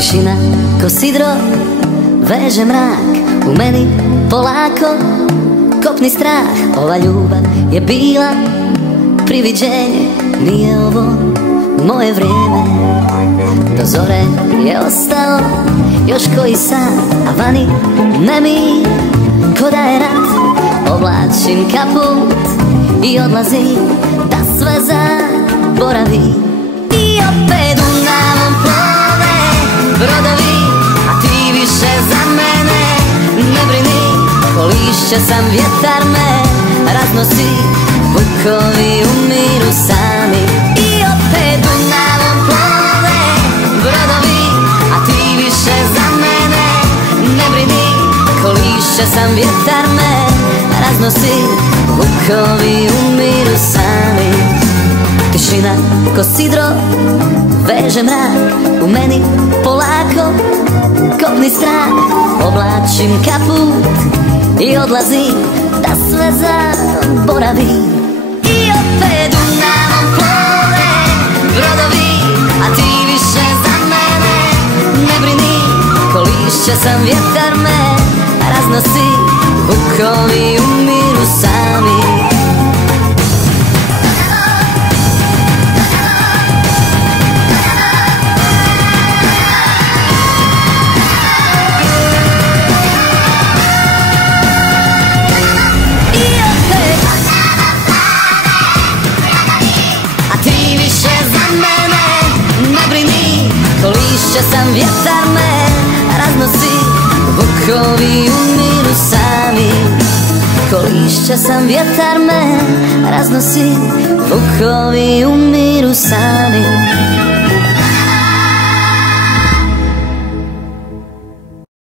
Tišina ko sidro veže mrak u meni polako kopni strah. Ova ljubav je bila priviđenje, nije ovo moje vrijeme. Do zore je ostao još koji san, a vani nemir ko da je rat. Oblačim kaput i odlazim da sve zaboravim. I opet u navom plove brodovi, a ti više za mene ne brini. Ko lišće sam, vjetar me raznosi, vukovi umiru sami. I opet u navom plove brodovi, a ti više za mene ne brini. Ko lišće sam, vjetar me raznosi, vukovi umiru sami. Tišina ko sidro veže mrak u meni polako kopni strah. Oblačim kaput i odlazim da sve zaboravim. I opet u navom plove brodovi, a ti više za mene ne brini. Ko lišće sam, vjetar me raznosi, vukovi umiru sami. Lišće sam, vjetar me raznosi, vukovi umiru sami. Ko lišće sam, vjetar me raznosi, vukovi umiru sami.